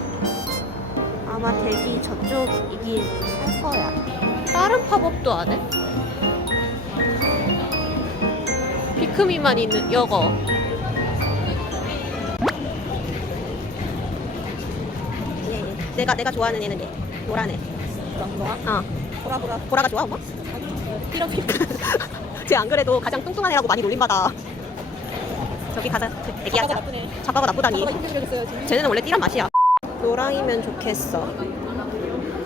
거야. 아마 대기 저쪽이긴 할 거야. 다른 팝업도 안 해? 비크미만 있는 여거. 얘, 얘. 내가 내가 좋아하는 얘는 얘. 노란 애. 노라? 어. 보라 보라. 보라가 좋아, 엄마? 이런 핑크. 쟤안 그래도 가장 뚱뚱한 애라고 많이 놀림받아. 저기 가자. 그 애기야. 작가가 자. 나쁘네. 작가가 나쁘다니. 작가가 힘들게 그렸어요 지금. 쟤네는 원래 띠란 맛이야. 노랑이면 좋겠어.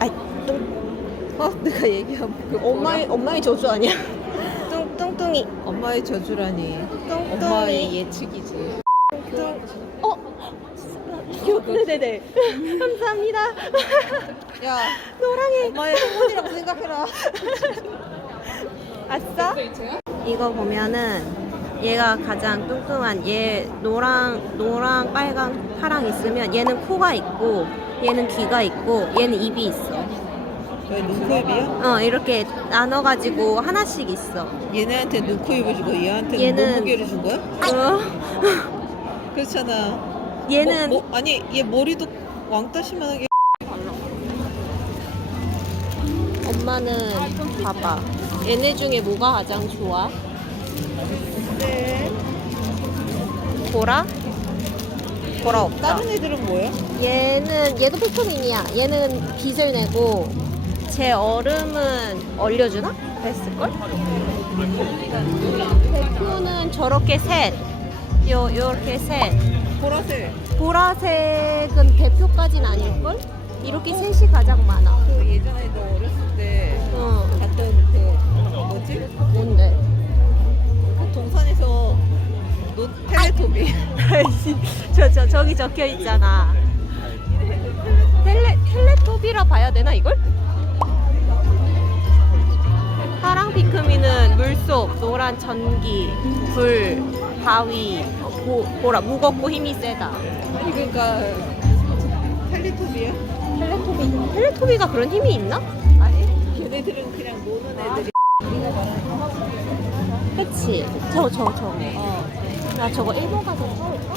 아이, 뚱, 어 내가 얘기한 그 엄마의, 엄마의 저주 아니야? 뚱, 뚱뚱이. 엄마의 저주라니. 뚱뚱이. 엄마의 예측이지. 뚱, 어? 네네네. 감사합니다. 야 노랑이. 엄마의 어머니라고 생각해라. 아싸. 이거 보면은 얘가 가장 뚱뚱한 얘 노랑 노랑 빨강 파랑 있으면 얘는 코가 있고 얘는 귀가 있고 얘는 입이 있어. 왜 눈코입이야? 어 이렇게 나눠가지고 하나씩 있어. 얘네한테 눈코입을 주고 얘한테는 얘는- 몸무게를 준 거야? 어, 그렇잖아. 얘는 뭐, 뭐, 아니 얘 머리도 왕따시만하게 엄마는 봐봐. 얘네 중에 뭐가 가장 좋아? 네. 보라? 보라 없다. 다른 애들은 뭐야? 얘는 얘도 피크민이야. 얘는 빛을 내고 제 얼음은 얼려주나? 그랬을걸? 대표는 저렇게 셋. 요 요렇게 셋. 보라색. 보라색은 대표까진 아닐걸? 이렇게 셋이 가장 많아. 저, 저, 저기 적혀 있잖아. 텔레, 텔레토비라 봐야 되나, 이걸? 파랑 피크미는 물속, 노란 전기, 불, 바위, 어, 보, 보라, 무겁고 힘이 세다. 아니 그러니까 텔레토비야? 텔레토비, 텔레토비가 그런 힘이 있나? 아니 걔네들은 그냥 노는 애들이. 그치? 저거, 저거, 저거. 어. 나 저거 일본 가서 사올까?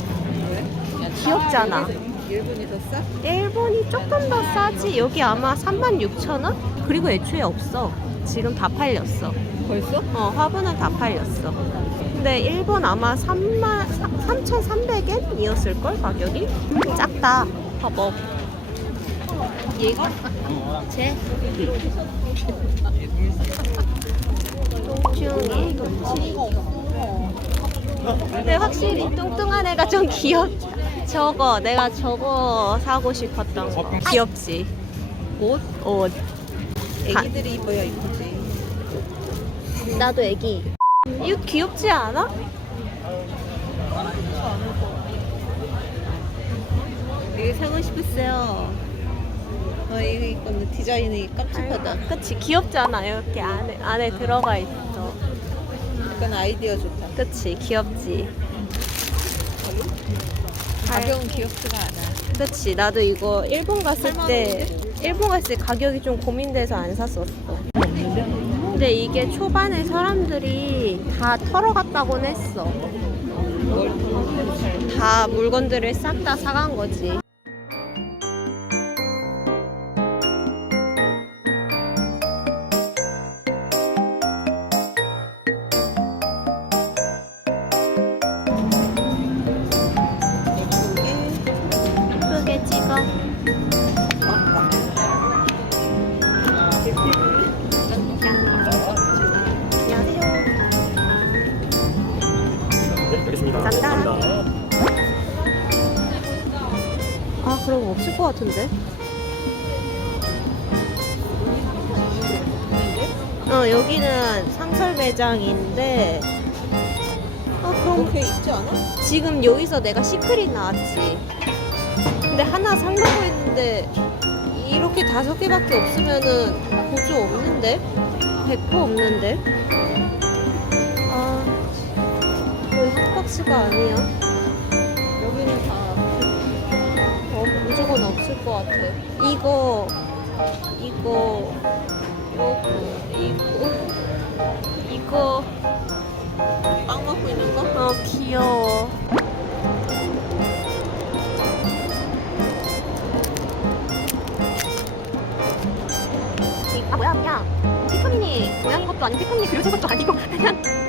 왜? 귀엽잖아. 일본에서- 싸? 일본이 조금 더 싸지. 여기 아마 36,000원? 그리고 애초에 없어. 지금 다 팔렸어. 벌써? 어, 화분은 다 팔렸어. 근데 일본 아마 3만 3,300엔이었을 걸 가격이? 작다. 봐봐. 얘가 제 뚱충이. 근데 확실히 뚱뚱한 애가 좀 귀엽다. 저거 내가 저거 사고 싶었던 거. 귀엽지? 옷? 옷. 다- 애기들이 입어야 이쁘지. 나도 애기. 이거 귀엽지 않아? 이게 사고 싶었어요. 어, 이거 이거는 디자인이 깜찍하다. 그치 귀엽잖아 이렇게 안에 안에 들어가 있어. 약간 아이디어 좋다. 그치 귀엽지. 가격은 귀엽지가 않아. 그치 나도 이거 일본 갔을 때 일본 갔을 때 가격이 좀 고민돼서 안 샀었어. 근데 이게 초반에 사람들이 다 털어갔다곤 했어. 다 물건들을 싹 다 사간 거지. 아 그럼 없을 것 같은데. 어 여기는 상설 매장인데. 아 그럼 그렇게 있지 않아? 지금 여기서 내가 시크릿 나왔지. 근데 하나 살려고 했는데 이렇게 다섯 개밖에 없으면은 보조 없는데? 100% 없는데? 아, 거의 한 박스가 아니야. 여기는 다 건 없을 것 같아. 이거, 이거, 이거, 이거, 이거. 빵 먹고 있는 거? 어, 귀여워. 아, 뭐야, 그냥. 피크민이 고양이 것도 아니고, 피크민이 그려진 것도 아니고, 그냥.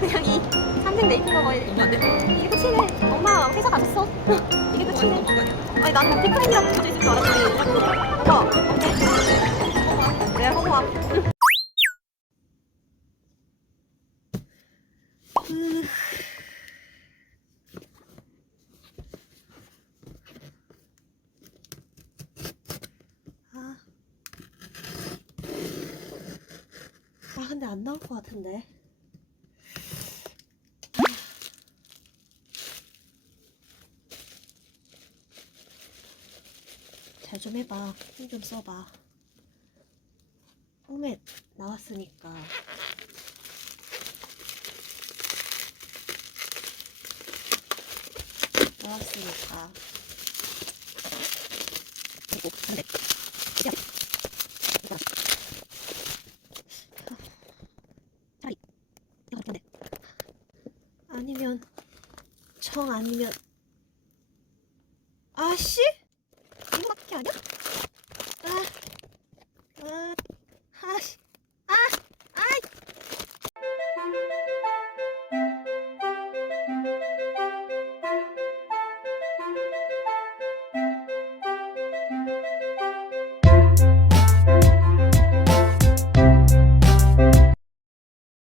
그냥 이 삼색 네이트버거에 엄마인데? 이게 끝이네. 엄마 회사 가셨어? 이게 끝이네. 아니 나는 뭐 피크닉이라고 붙여져 있을 줄 알았더니 오빠 어때? 그래 허무함. 아. 아 근데 안 나올 것 같은데. 잘 좀 해봐. 힘 좀 써봐. 홈에 나왔으니까. 나왔으니까. 아니면 청 아니면 아씨?